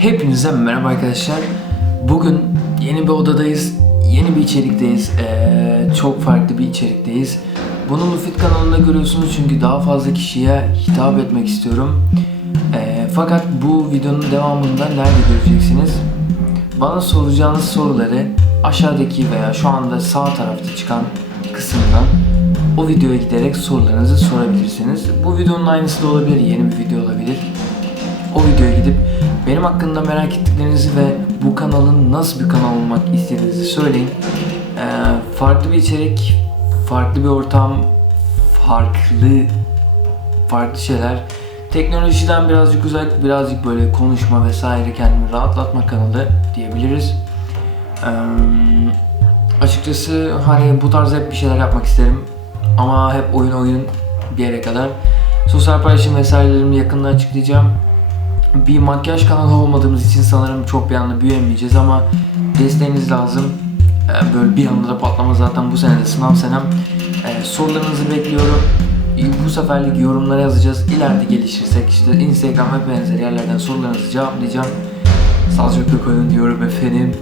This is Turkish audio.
Hepinize merhaba arkadaşlar. Bugün yeni bir odadayız. Yeni bir içerikteyiz. Ee, çok farklı bir içerikteyiz. Bunu Mufit kanalında görüyorsunuz çünkü daha fazla kişiye hitap etmek istiyorum. Ee, fakat bu videonun devamında nerede göreceksiniz? Bana soracağınız soruları aşağıdaki veya şu anda sağ tarafta çıkan kısımdan o videoya giderek sorularınızı sorabilirsiniz. Bu videonun aynısı da olabilir, yeni bir video olabilir. Benim hakkında merak ettiklerinizi ve bu kanalın nasıl bir kanal olmak istediğinizi söyleyin. Ee, farklı bir içerik, farklı bir ortam, farklı farklı şeyler. Teknolojiden birazcık uzak, birazcık böyle konuşma vesaire kendimi rahatlatma kanalı diyebiliriz. Ee, açıkçası hani bu tarz hep bir şeyler yapmak isterim. Ama hep oyun oyun bir yere kadar. Sosyal paylaşım vesairelerimi yakında açıklayacağım. Bir makyaj kanalı olmadığımız için sanırım çok bir anda büyüyemeyeceğiz ama desteğiniz lazım. Ee, Böyle bir anda da patlama zaten bu sene de sınav senem. Ee, Sorularınızı bekliyorum. Bu seferlik yorumlara yazacağız. İleride gelişirsek işte Instagram ve benzeri yerlerden sorularınızı cevaplayacağım. Sağlıcakla kalın diyorum. Efendim